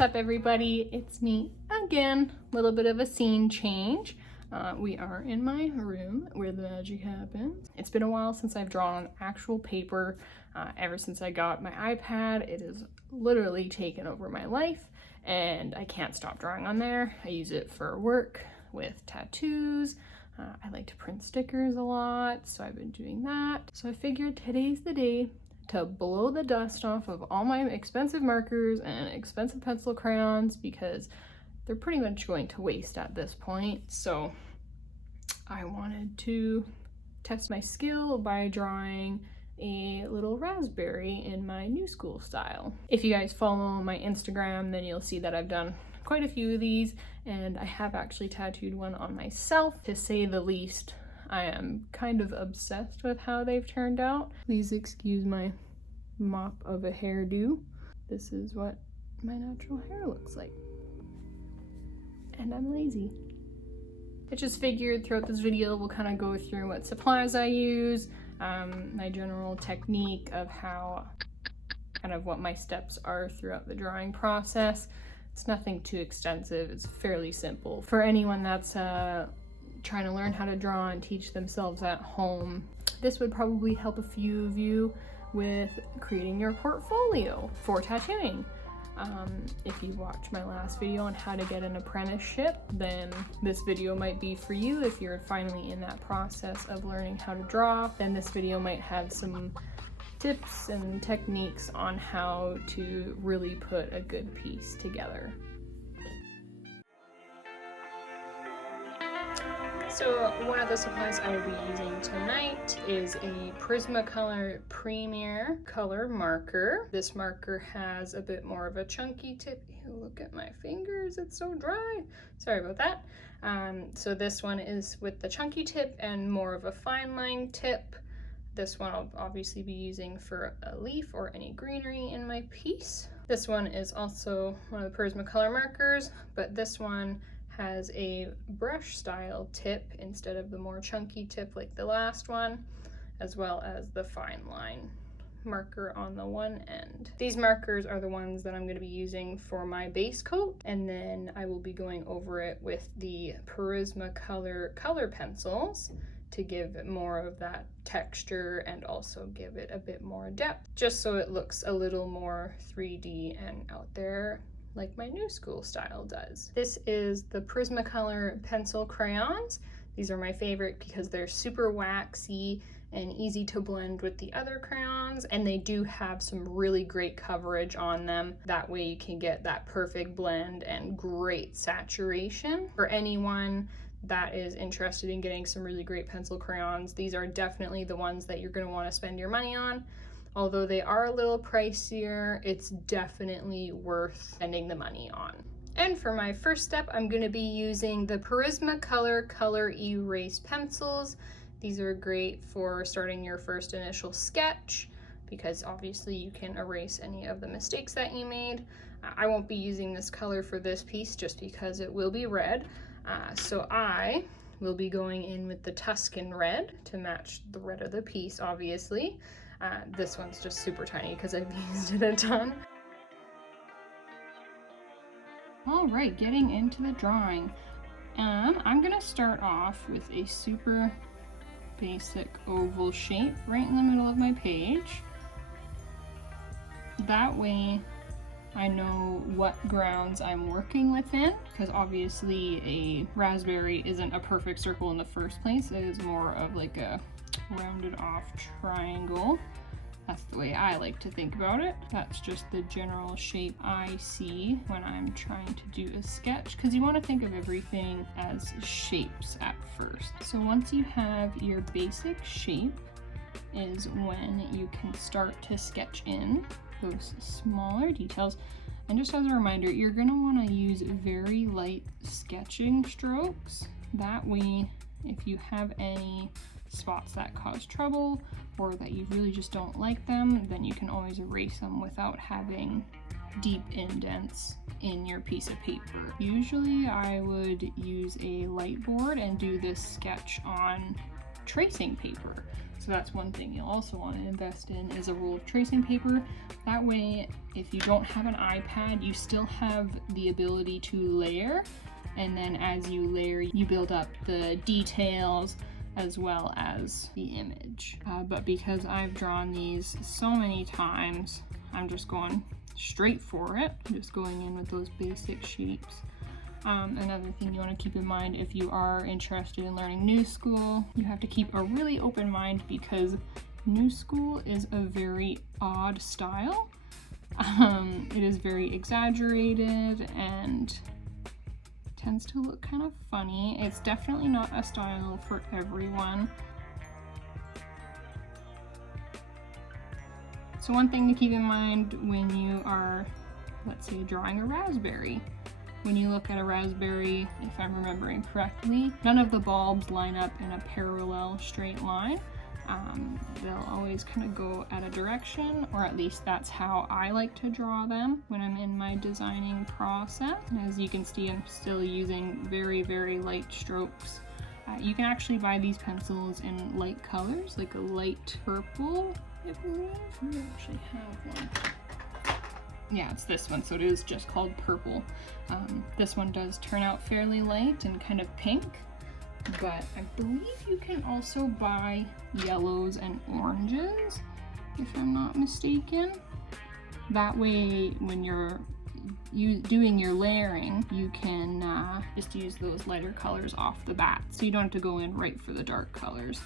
What's up, everybody? It's me again. A little bit of a scene change. We are in my room where the magic happens. It's been a while since I've drawn on actual paper. Ever since I got my iPad, it has literally taken over my life and I can't stop drawing on there. I use it for work with tattoos. I like to print stickers a lot, so I've been doing that. So I figured today's the day to blow the dust off of all my expensive markers and expensive pencil crayons because they're pretty much going to waste at this point. So I wanted to test my skill by drawing a little raspberry in my new school style. If you guys follow my Instagram, then you'll see that I've done quite a few of these, and I have actually tattooed one on myself. To say the least, I am kind of obsessed with how they've turned out. Please excuse my mop of a hairdo. This is what my natural hair looks like. And I'm lazy. I just figured throughout this video we'll kind of go through what supplies I use, my general technique of how, kind of what my steps are throughout the drawing process. It's nothing too extensive, it's fairly simple. For anyone that's trying to learn how to draw and teach themselves at home, this would probably help a few of you with creating your portfolio for tattooing. If you watched my last video on how to get an apprenticeship, then this video might be for you. If you're finally in that process of learning how to draw, then this video might have some tips and techniques on how to really put a good piece together. So one of the supplies I will be using tonight is a Prismacolor Premier color marker. This marker has a bit more of a chunky tip. Ew, look at my fingers, it's so dry. Sorry about that. So this one is with the chunky tip and more of a fine line tip. This one I'll obviously be using for a leaf or any greenery in my piece. This one is also one of the Prismacolor markers, but this one has a brush style tip instead of the more chunky tip like the last one, as well as the fine line marker on the one end. These markers are the ones that I'm going to be using for my base coat, and then I will be going over it with the Prismacolor color pencils to give it more of that texture and also give it a bit more depth, just so it looks a little more 3D and out there like my new school style does. This is the Prismacolor pencil crayons. These are my favorite because they're super waxy and easy to blend with the other crayons, and they do have some really great coverage on them. That way you can get that perfect blend and great saturation. For anyone that is interested in getting some really great pencil crayons, these are definitely the ones that you're going to want to spend your money on. Although they are a little pricier, it's definitely worth spending the money on. And for my first step, I'm going to be using the Prismacolor Color Erase pencils. These are great for starting your first initial sketch because obviously you can erase any of the mistakes that you made. I won't be using this color for this piece just because it will be red. So I will be going in with the Tuscan red to match the red of the piece, obviously. This one's just super tiny because I've used it a ton. All right, getting into the drawing. I'm gonna start off with a super basic oval shape right in the middle of my page. That way I know what grounds I'm working within, because obviously a raspberry isn't a perfect circle in the first place. It is more of like a rounded off triangle. That's the way I like to think about it. That's just the general shape I see when I'm trying to do a sketch, because you want to think of everything as shapes at first. So once you have your basic shape is when you can start to sketch in those smaller details. And just as a reminder, you're going to want to use very light sketching strokes. That way, if you have any spots that cause trouble or that you really just don't like them, then you can always erase them without having deep indents in your piece of paper. Usually I would use a light board and do this sketch on tracing paper. So that's one thing you'll also want to invest in, is a roll of tracing paper. That way, if you don't have an iPad, you still have the ability to layer. And then as you layer, you build up the details as well as the image. But because I've drawn these so many times, I'm just going straight for it. I'm just going in with those basic shapes. Another thing you want to keep in mind if you are interested in learning New School, you have to keep a really open mind because New School is a very odd style. It is very exaggerated and tends to look kind of funny. It's definitely not a style for everyone. So one thing to keep in mind when you are, let's say, drawing a raspberry. When you look at a raspberry, if I'm remembering correctly, none of the bulbs line up in a parallel straight line. They'll always kind of go at a direction, or at least that's how I like to draw them when I'm in my designing process. And as you can see, I'm still using very, very light strokes. You can actually buy these pencils in light colors, like a light purple, I believe. We actually have one. Yeah, it's this one, so it is just called purple. This one does turn out fairly light and kind of pink, but I believe you can also buy yellows and oranges, if I'm not mistaken. That way, when you're doing your layering, you can just use those lighter colors off the bat, so you don't have to go in right for the dark colors.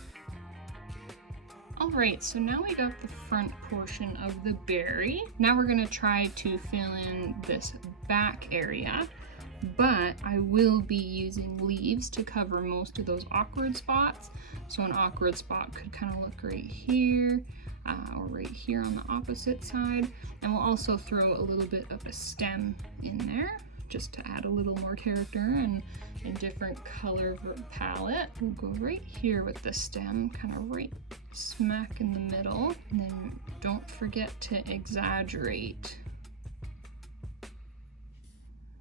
Alright, so now we got the front portion of the berry. Now we're going to try to fill in this back area, but I will be using leaves to cover most of those awkward spots. So an awkward spot could kind of look right here, or right here on the opposite side. And we'll also throw a little bit of a stem in there, just to add a little more character and a different color palette. We'll go right here with the stem, kind of right smack in the middle. And then don't forget to exaggerate,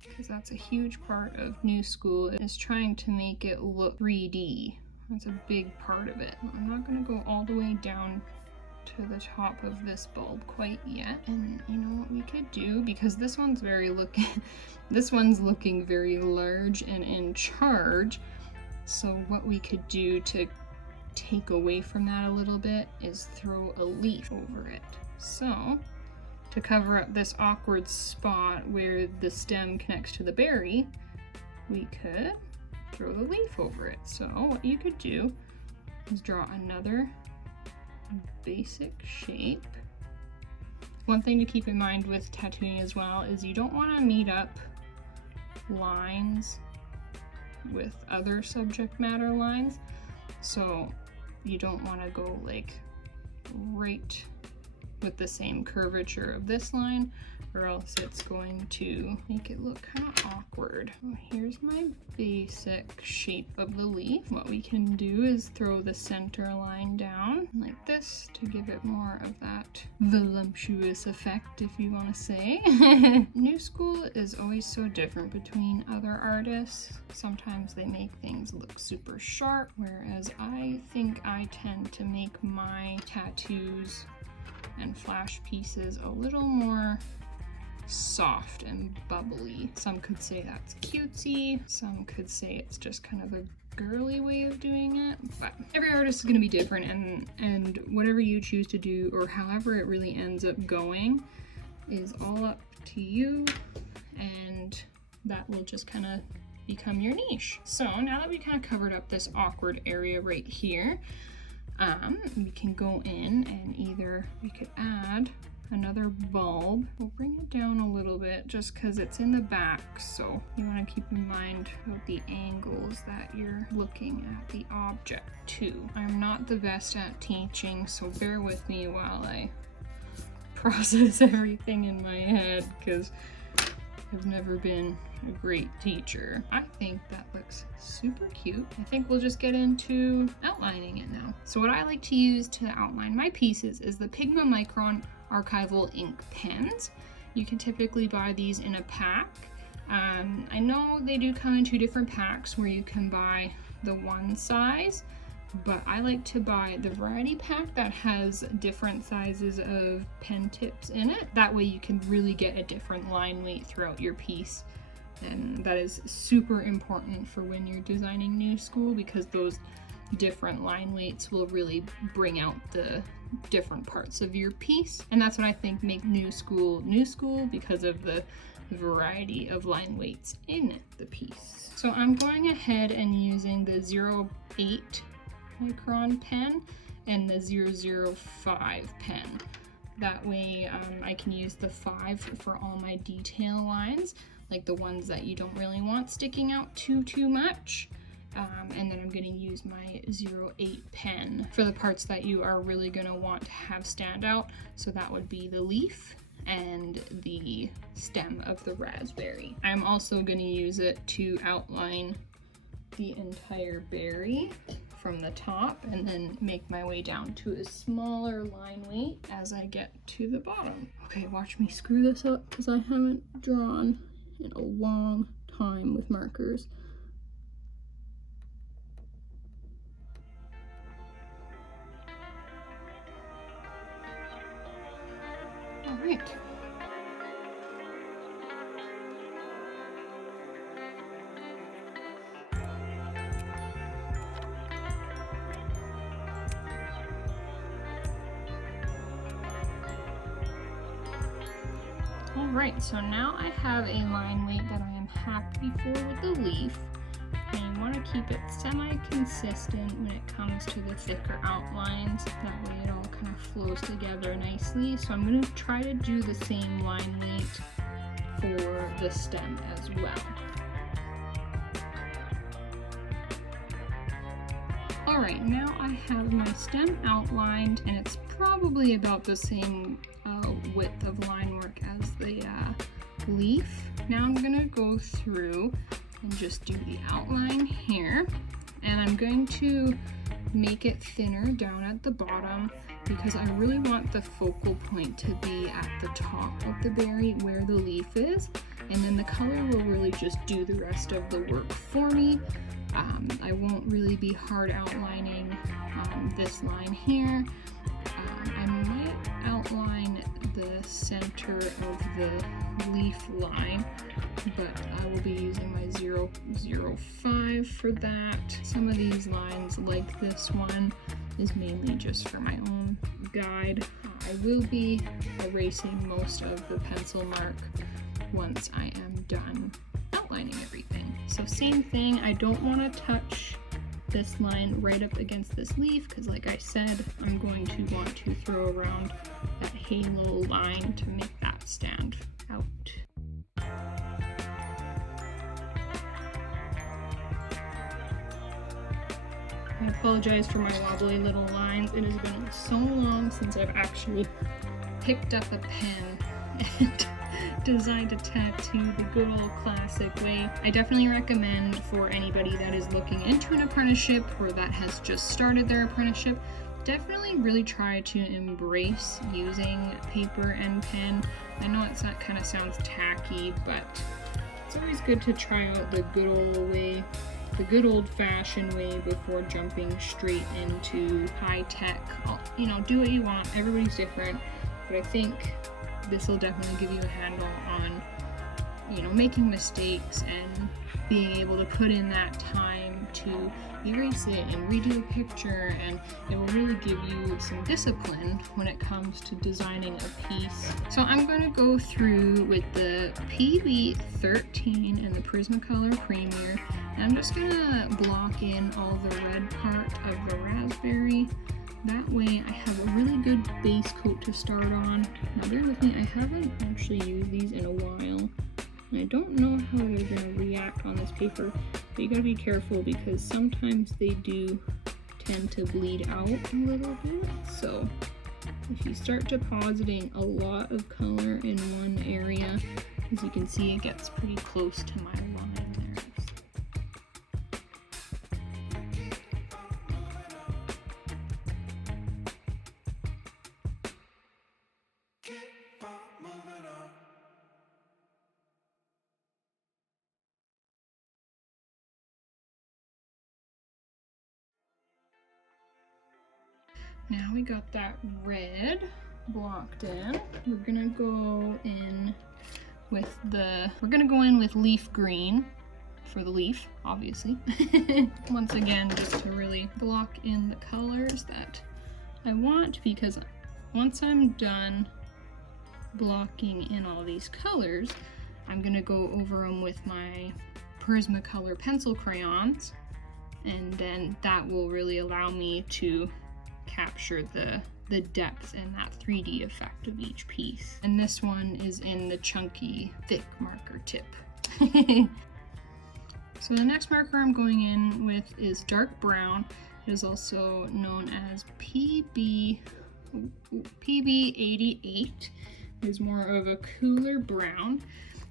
because that's a huge part of New School, is trying to make it look 3D. That's a big part of it. I'm not going to go all the way down to the top of this bulb quite yet. And you know what we could do, because this one's looking very large and in charge. So what we could do to take away from that a little bit is throw a leaf over it. So to cover up this awkward spot where the stem connects to the berry, we could throw the leaf over it. So what you could do is draw another basic shape. One thing to keep in mind with tattooing as well is you don't want to meet up lines with other subject matter lines. So you don't want to go like right with the same curvature of this line, or else it's going to make it look kind of awkward. Well, here's my basic shape of the leaf. What we can do is throw the center line down like this to give it more of that voluptuous effect, if you want to say. New School is always so different between other artists. Sometimes they make things look super sharp, whereas I think I tend to make my tattoos and flash pieces a little more soft and bubbly. Some could say that's cutesy, some could say it's just kind of a girly way of doing it, but every artist is going to be different, and whatever you choose to do, or however it really ends up going, is all up to you, and that will just kind of become your niche. So now that we kind of covered up this awkward area right here, we can go in and either we could add another bulb. We'll bring it down a little bit just because it's in the back, so you want to keep in mind about the angles that you're looking at the object to. I'm not the best at teaching, so bear with me while I process everything in my head, because I've never been a great teacher. I think that looks super cute. I think we'll just get into outlining it now. So what I like to use to outline my pieces is the Prisma Micron archival ink pens. You can typically buy these in a pack. I know they do come in 2 different packs where you can buy the one size, but I like to buy the variety pack that has different sizes of pen tips in it. That way you can really get a different line weight throughout your piece. And that is super important for when you're designing New School, because those different line weights will really bring out the different parts of your piece. And that's what I think make New School, because of the variety of line weights in the piece. So I'm going ahead and using the 0.8 micron pen and the 0.05 pen. That way I can use the 5 for all my detail lines, like the ones that you don't really want sticking out too much. And then I'm going to use my 0.8 pen for the parts that you are really going to want to have stand out. So that would be the leaf and the stem of the raspberry. I'm also going to use it to outline the entire berry from the top and then make my way down to a smaller line weight as I get to the bottom. Okay, watch me screw this up because I haven't drawn in a long time with markers. All right. Alright, so now I have a line weight that I am happy for with the leaf, and you want to keep it semi-consistent when it comes to the thicker outlines. That way it all kind of flows together nicely. So I'm going to try to do the same line weight for the stem as well. Alright, now I have my stem outlined, and it's probably about the same width of line work as the leaf. Now I'm going to go through and just do the outline here, and I'm going to make it thinner down at the bottom because I really want the focal point to be at the top of the berry where the leaf is, and then the color will really just do the rest of the work for me. I won't really be hard outlining this line here. I might outline the center of the leaf line, but I will be using my 0.05 for that. Some of these lines, like this one, is mainly just for my own guide. I will be erasing most of the pencil mark once I am done outlining everything. So same thing, I don't want to touch this line right up against this leaf because, like I said, I'm going to want to throw around that halo line to make that stand out. I apologize for my wobbly little lines. It has been so long since I've actually picked up a pen and designed a tattoo the good old classic way. I definitely recommend for anybody that is looking into an apprenticeship or that has just started their apprenticeship, definitely really try to embrace using paper and pen. I know that kind of sounds tacky, but it's always good to try out the good old way, the good old-fashioned way before jumping straight into high-tech. You know, do what you want. Everybody's different, but I think this will definitely give you a handle on, you know, making mistakes and being able to put in that time to erase it and redo a picture, and it will really give you some discipline when it comes to designing a piece. So I'm going to go through with the PB13 and the Prismacolor Premier, and I'm just going to block in all the red part of the raspberry. That way I have a really good base coat to start on. Now bear with me, I haven't actually used these in a while. And I don't know how they're going to react on this paper, but you gotta be careful because sometimes they do tend to bleed out a little bit. So if you start depositing a lot of color in one area, as you can see, it gets pretty close to my line there. Now we got that red blocked in. We're gonna go in with leaf green for the leaf, obviously. Once again, just to really block in the colors that I want, because once I'm done blocking in all these colors, I'm gonna go over them with my Prismacolor pencil crayons, and then that will really allow me to capture the depth and that 3D effect of each piece. And this one is in the chunky, thick marker tip. So the next marker I'm going in with is dark brown. It is also known as PB88. It is more of a cooler brown.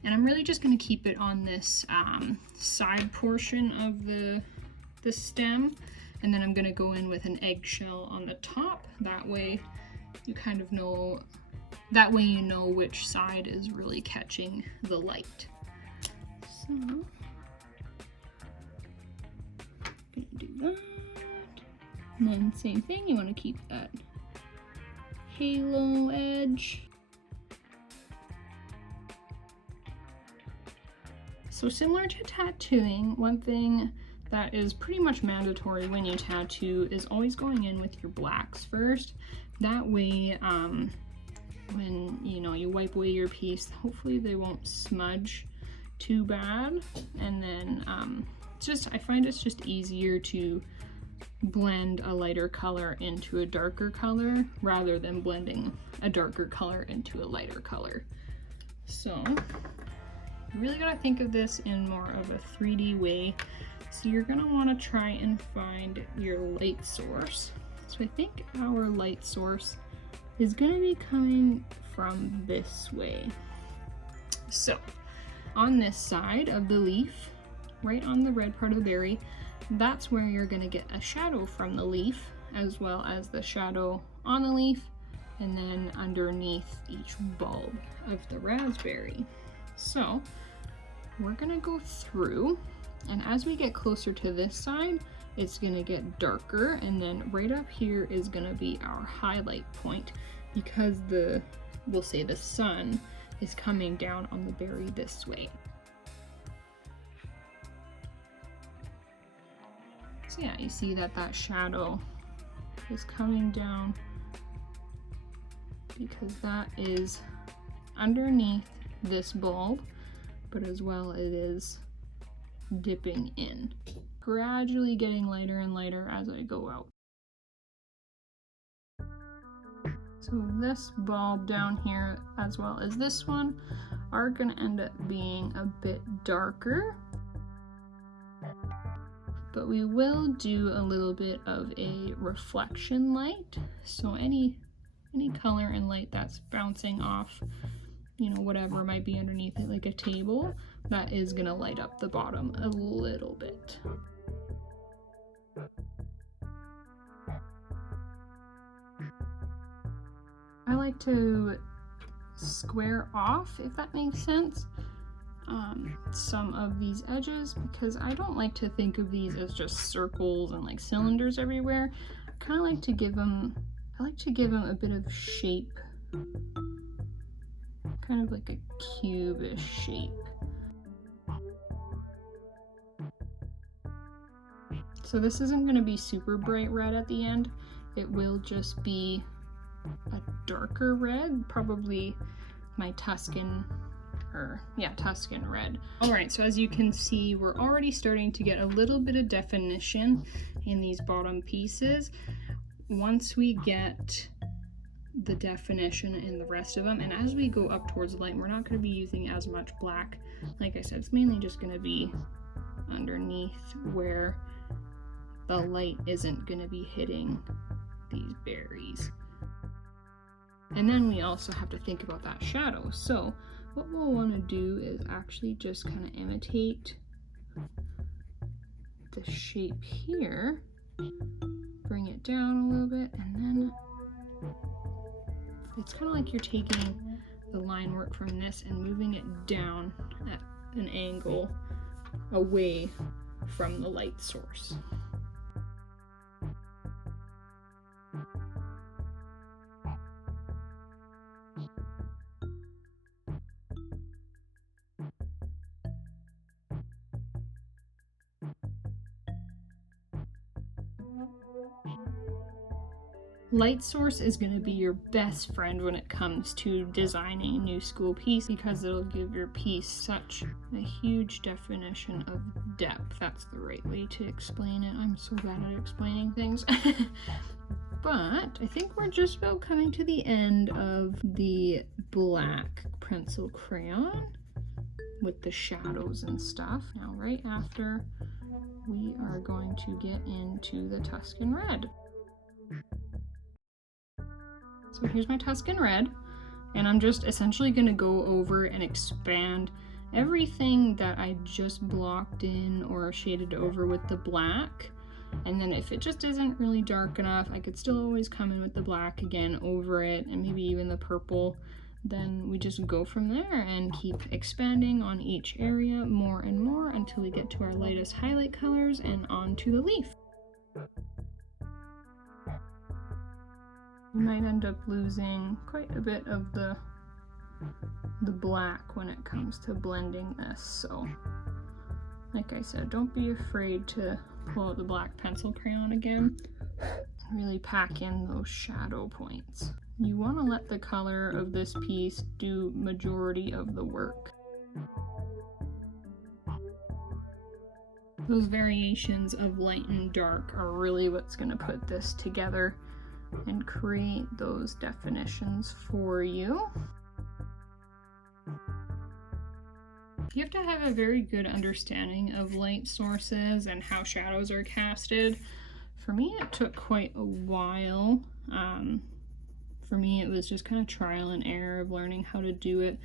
And I'm really just going to keep it on this side portion of the stem. And then I'm going to go in with an eggshell on the top. That way you kind of know, you know which side is really catching the light. So, I'm going to do that. And then same thing, you want to keep that halo edge. So similar to tattooing, one thing that is pretty much mandatory when you tattoo is always going in with your blacks first. That way, when you wipe away your piece, hopefully they won't smudge too bad. And then I find it's just easier to blend a lighter color into a darker color rather than blending a darker color into a lighter color. So you really gotta think of this in more of a 3D way. So you're gonna wanna try and find your light source. So I think our light source is gonna be coming from this way. So on this side of the leaf, right on the red part of the berry, that's where you're gonna get a shadow from the leaf, as well as the shadow on the leaf, and then underneath each bulb of the raspberry. So we're gonna go through, and as we get closer to this side, it's gonna get darker, and then right up here is gonna be our highlight point, because we'll say the sun is coming down on the berry this way. So yeah, you see that shadow is coming down because that is underneath this bulb, but as well it is dipping in, gradually getting lighter and lighter as I go out. So this bulb down here, as well as this one, are gonna end up being a bit darker, but we will do a little bit of a reflection light. So any color and light that's bouncing off, whatever might be underneath it, like a table, that is gonna light up the bottom a little bit. I like to square off, if that makes sense, some of these edges, because I don't like to think of these as just circles and like cylinders everywhere. I kind of like to give them a bit of shape, kind of like a cube-ish shape. So this isn't going to be super bright red at the end. It will just be a darker red, probably my Tuscan red. Alright, so as you can see, we're already starting to get a little bit of definition in these bottom pieces. Once we get the definition in the rest of them, and as we go up towards the light, we're not going to be using as much black. Like I said, it's mainly just going to be underneath where the light isn't going to be hitting these berries. And then we also have to think about that shadow. So what we'll want to do is actually just kind of imitate the shape here, bring it down a little bit, and then it's kind of like you're taking the line work from this and moving it down at an angle away from the light source. Light source is going to be your best friend when it comes to designing a new school piece because it'll give your piece such a huge definition of depth. That's the right way to explain it. I'm so bad at explaining things. But I think we're just about coming to the end of the black pencil crayon with the shadows and stuff. Now, right after, we are going to get into the Tuscan red. So here's my Tuscan red, and I'm just essentially going to go over and expand everything that I just blocked in or shaded over with the black. And then if it just isn't really dark enough, I could still always come in with the black again over it, and maybe even the purple. Then we just go from there and keep expanding on each area more and more until we get to our lightest highlight colors and onto the leaf. You might end up losing quite a bit of the black when it comes to blending this, so like I said, don't be afraid to pull out the black pencil crayon again. Really pack in those shadow points. You want to let the color of this piece do majority of the work. Those variations of light and dark are really what's going to put this together and create those definitions for you. You have to have a very good understanding of light sources and how shadows are casted. For me, it took quite a while. For me, it was just kind of trial and error of learning how to do it.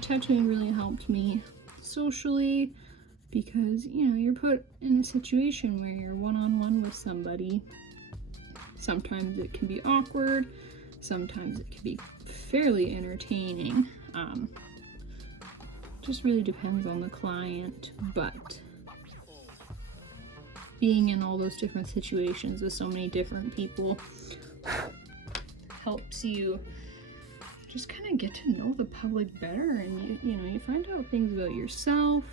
Tattooing really helped me socially because, you know, you're put in a situation where you're one-on-one with somebody. Sometimes it can be awkward, sometimes it can be fairly entertaining. Just really depends on the client, but being in all those different situations with so many different people helps you just kind of get to know the public better, and you know, you find out things about yourself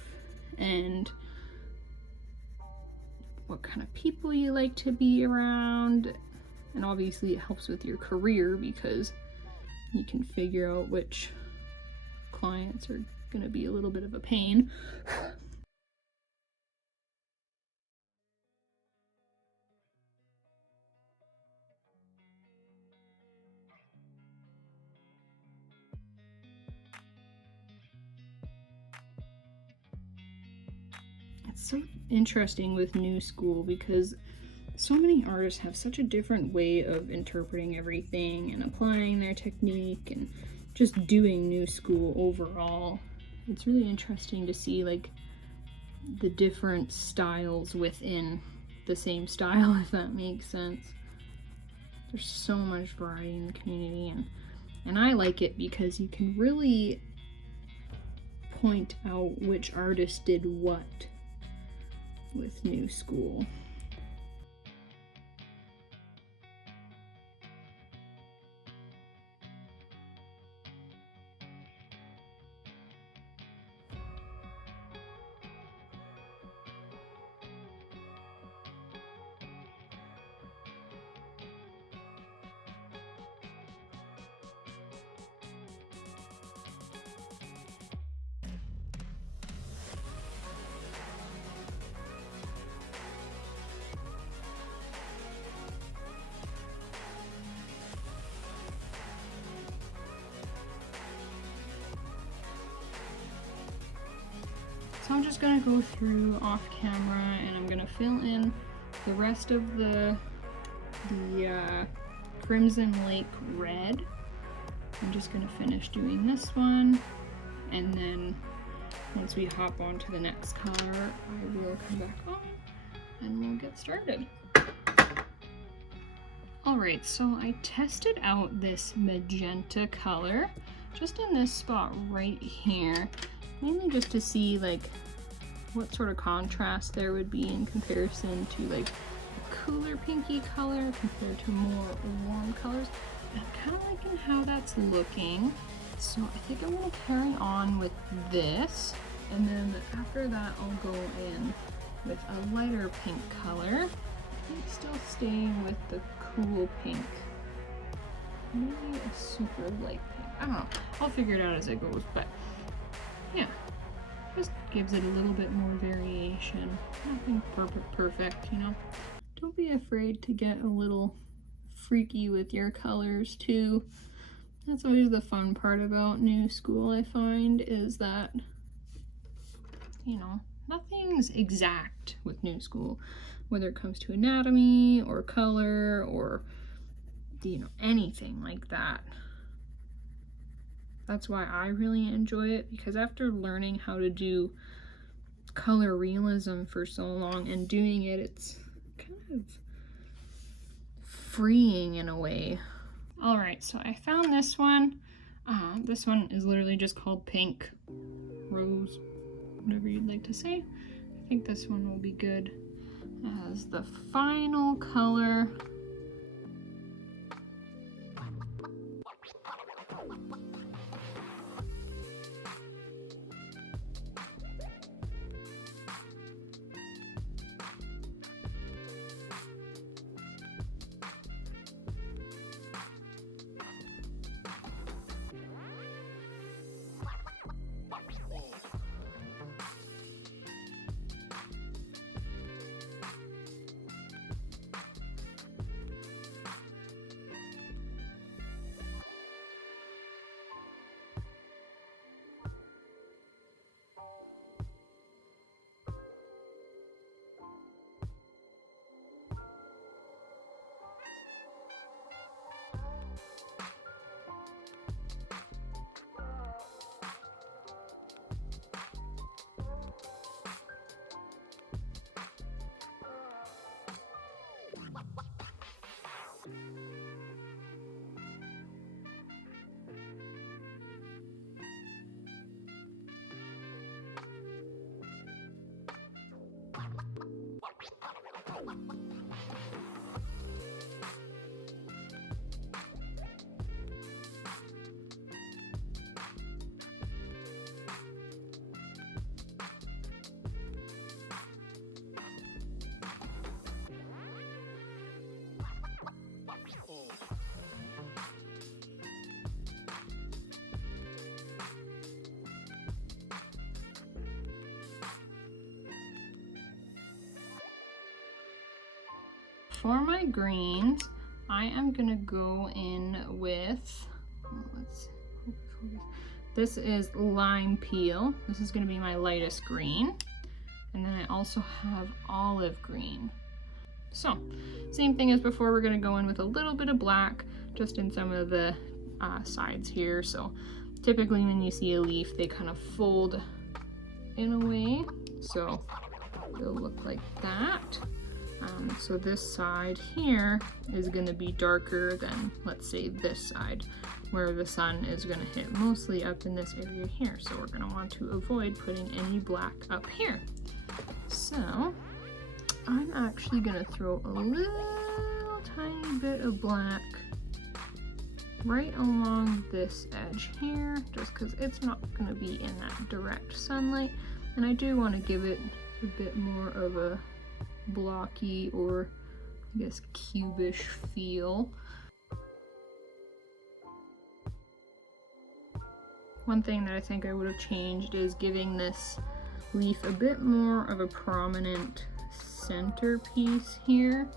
and what kind of people you like to be around. And obviously it helps with your career because you can figure out which clients are going to be a little bit of a pain. It's so interesting with new school because so many artists have such a different way of interpreting everything and applying their technique and just doing new school overall. It's really interesting to see like the different styles within the same style, if that makes sense. There's so much variety in the community, and I like it because you can really point out which artist did what with new school. just gonna go through off camera and I'm gonna fill in the rest of the Crimson Lake red. I'm just gonna finish doing this one, and then once we hop on to the next color, I will come back on and we'll get started. Alright, so I tested out this magenta color just in this spot right here, mainly just to see like what sort of contrast there would be in comparison to like a cooler pinky color compared to more warm colors. And I'm kind of liking how that's looking. So I think I'm going to carry on with this, and then after that I'll go in with a lighter pink color. I think still staying with the cool pink. Maybe a super light pink. I don't know. I'll figure it out as it goes, but yeah. Just gives it a little bit more variation. Nothing perfect, you know. Don't be afraid to get a little freaky with your colors too. That's always the fun part about new school, I find, is that, you know, nothing's exact with new school, whether it comes to anatomy or color or, you know, anything like that. That's why I really enjoy it, because after learning how to do color realism for so long and doing it, it's kind of freeing in a way. Alright, so I found this one. This one is literally just called Pink Rose, whatever you'd like to say. I think this one will be good as the final color. For my greens, I am gonna go in with, this is lime peel. This is gonna be my lightest green. And then I also have olive green. So, same thing as before, we're gonna go in with a little bit of black, just in some of the sides here. So typically when you see a leaf, they kind of fold in a way. So it'll look like that. So this side here is going to be darker than, let's say, this side, where the sun is going to hit mostly up in this area here. So we're going to want to avoid putting any black up here. So I'm actually going to throw a little tiny bit of black right along this edge here, just because it's not going to be in that direct sunlight. And I do want to give it a bit more of a blocky, or I guess cubish feel. One thing that I think I would have changed is giving this leaf a bit more of a prominent centerpiece here.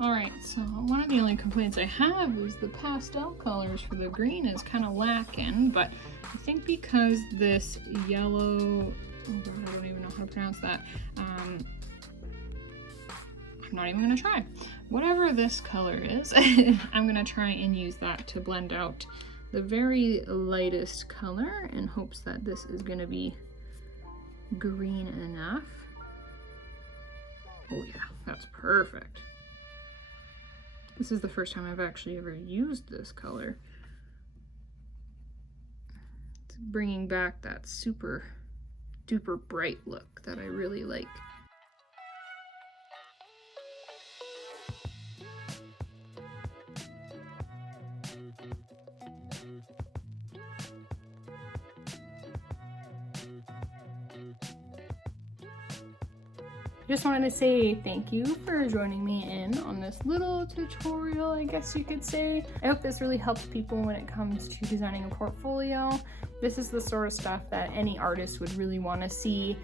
Alright, so one of the only complaints I have is the pastel colors for the green is kind of lacking, but I think because this yellow, oh god, I don't even know how to pronounce that. I'm not even gonna try. Whatever this color is, I'm gonna try and use that to blend out the very lightest color in hopes that this is gonna be green enough. Oh yeah, that's perfect. This is the first time I've actually ever used this color. It's bringing back that super duper bright look that I really like. Just wanted to say thank you for joining me in on this little tutorial, I guess you could say. I hope this really helps people when it comes to designing a portfolio. This is the sort of stuff that any artist would really want to see.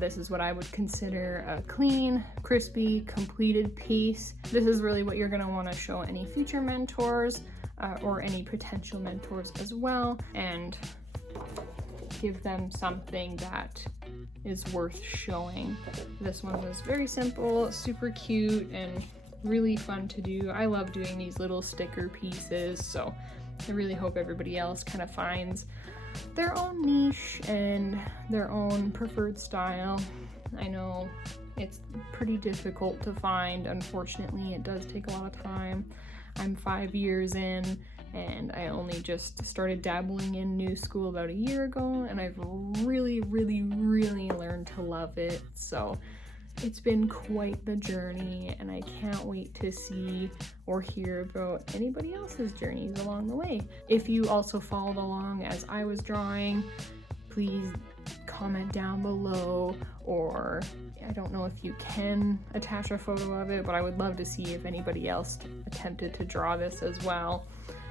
This is what I would consider a clean, crispy, completed piece. This is really what you're going to want to show any future mentors or any potential mentors as well, and give them something that is worth showing. This one was very simple, super cute, and really fun to do. I love doing these little sticker pieces, so I really hope everybody else kind of finds their own niche and their own preferred style. I know it's pretty difficult to find. Unfortunately, it does take a lot of time. I'm 5 years in, and I only just started dabbling in new school about a year ago, and I've really learned to love it. So it's been quite the journey, and I can't wait to see or hear about anybody else's journeys along the way. If you also followed along as I was drawing, please comment down below, or I don't know if you can attach a photo of it, but I would love to see if anybody else attempted to draw this as well.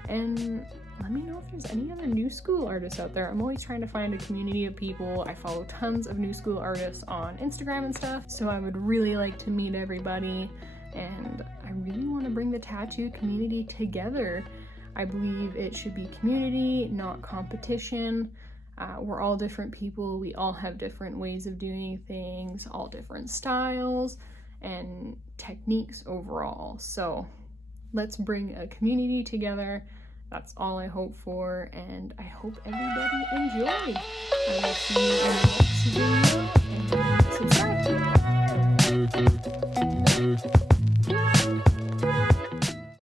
And let me know if there's any other new school artists out there. I'm always trying to find a community of people. I follow tons of new school artists on Instagram and stuff, so I would really like to meet everybody. And I really want to bring the tattoo community together. I believe it should be community, not competition. We're all different people. We all have different ways of doing things, all different styles and techniques overall. So let's bring a community together. That's all I hope for, and I hope everybody enjoyed. I will see you in the next video. And